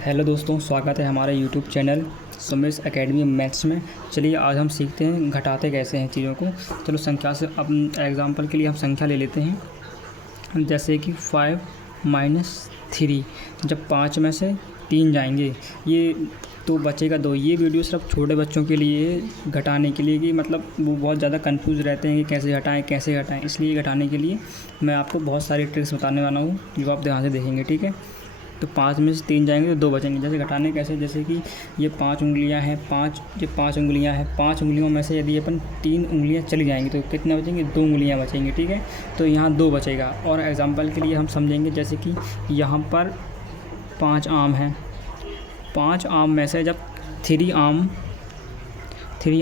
Hello दोस्तों, स्वागत है हमारे YouTube channel Sumesh academy maths में। चलिए आज हम सीखते हैं घटाते कैसे हैं चीज़ों को। चलो संख्या से अब एग्जांपल के लिए हम संख्या ले लेते हैं, जैसे कि 5 - 3। जब 5 में से 3 जाएंगे ये तो बचेगा 2। ये वीडियो सिर्फ छोटे बच्चों के लिए घटाने के लिए कि मतलब वो बहुत ज़्यादा कंफ्यूज रहते हैं कि कैसे घटाएं। इसलिए घटाने के लिए मैं आपको बहुत सारी ट्रिक्स बताने वाला हूँ जो आप ध्यान से देखेंगे, ठीक है। तो 5 में से 3 जाएंगे तो 2 बचेंगे। जैसे घटाने कैसे, जैसे कि ये 5 उंगलियां हैं, 5 उंगलियां हैं। 5 उंगलियों में से यदि अपन 3 उंगलियां चली जाएंगी तो कितने बचेंगे? 2 उंगलियां बचेंगी, ठीक है। तो यहाँ 2 बचेगा। और एग्जांपल के लिए हम समझेंगे, जैसे कि यहाँ पर 5 आम हैं। 5 आम में से जब 3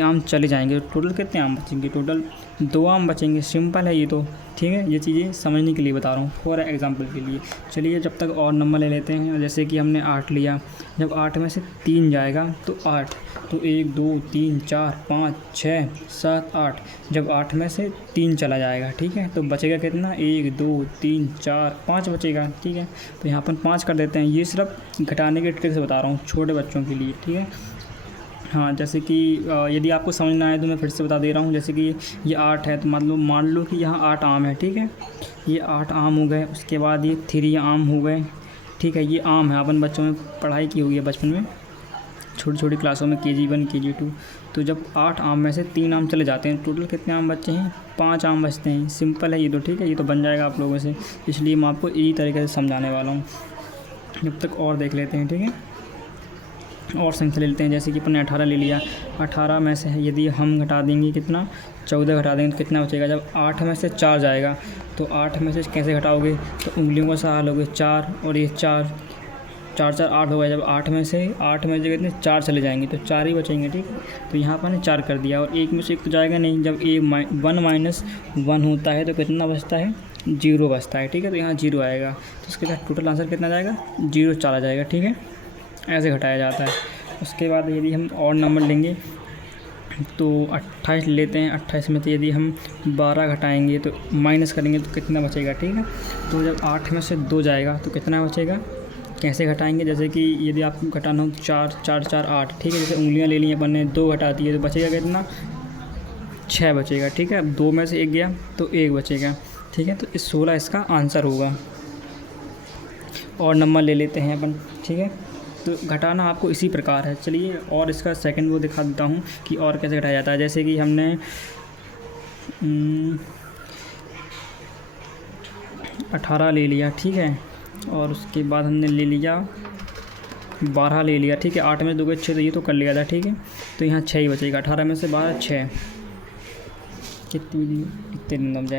आम चले जाएंगे तो टोटल कितने आम बचेंगे? टोटल 2 आम बचेंगे। सिंपल है ये तो, ठीक है। ये चीज़ें समझने के लिए बता रहा हूँ फॉर एग्जांपल के लिए। चलिए जब तक और नंबर ले लेते हैं। जैसे कि हमने 8 लिया, जब 8 में से 3 जाएगा तो 8, तो 1 2 3 4 5 6 7 8। जब 8 में से 3 चला जाएगा, ठीक है, तो बचेगा कितना? 1 2 3 4 5 बचेगा, ठीक है। तो यहाँ पर 5 कर देते हैं। ये सिर्फ घटाने के ट्रिक से बता रहा हूँ छोटे बच्चों के लिए, ठीक है। हाँ, जैसे कि यदि आपको समझ ना आए तो मैं फिर से बता दे रहा हूँ। जैसे कि ये 8 है तो मान लो कि यहाँ 8 आम है, ठीक है। ये 8 आम हो गए। उसके बाद ये 3 आम हो गए, ठीक है। ये आम है, अपन बच्चों में पढ़ाई की हुई है बचपन में, छोटी छोटी क्लासों में, KG1 KG2। तो जब 8 आम में से 3 आम चले जाते हैं, टोटल कितने आम बचे हैं? 5 आम बचते हैं। सिंपल है ये तो, ठीक है। ये तो बन जाएगा आप लोगों से, इसलिए मैं आपको इसी तरीके से समझाने वाला हूँ। जब तक और देख लेते हैं, ठीक है। और संख्या ले लेते हैं। जैसे कि अपन ने 18 ले लिया। 18 में से यदि हम घटा देंगे कितना? 14 घटा देंगे तो कितना बचेगा? जब 8 में से 4 जाएगा तो 8 में से कैसे घटाओगे? तो उंगलियों का सहारा लोगे। 4 और ये 4 4 4 8 हो गया। जब 8 में से कितने? 4 चले जाएंगे तो 4 ही बचेंगे, ठीक है। तो यहाँ पर ने 4 कर दिया। और 1 में से 1 तो जाएगा नहीं। जब 1 - 1 होता है तो कितना बचता है? 0 बचता है, ठीक है। तो यहाँ 0 आएगा। तो इसके बाद टोटल आंसर कितना जाएगा? 0 चला जाएगा, ठीक है। ऐसे घटाया जाता है। उसके बाद यदि हम और नंबर लेंगे तो 28 लेते हैं। 28 में से यदि हम 12 घटाएंगे तो माइनस करेंगे तो कितना बचेगा, ठीक है। तो जब 8 में से 2 जाएगा तो कितना बचेगा? कैसे घटाएंगे? जैसे कि यदि आपको घटाना हो 4 4 4 8, ठीक है। जैसे उंगलियां ले ली अपन ने, 2 घटा दिए तो बचेगा कितना? 6 बचेगा, ठीक है। 2 में से 1 गया तो 1 बचेगा, ठीक है। तो इस 16 इसका आंसर होगा। और नंबर ले लेते हैं अपन, ठीक है। तो घटाना आपको इसी प्रकार है। चलिए और इसका सेकंड वो दिखा देता हूँ कि और कैसे घटाया जाता है। जैसे कि हमने 18 ले लिया, ठीक है। और उसके बाद हमने ले लिया 12 ले लिया, ठीक है। 8 में 2 के 6 तो ये तो कर लिया था, ठीक है। तो यहाँ 6 ही बचेगा। 18 में से 12 6, कितने दिन लग जाए?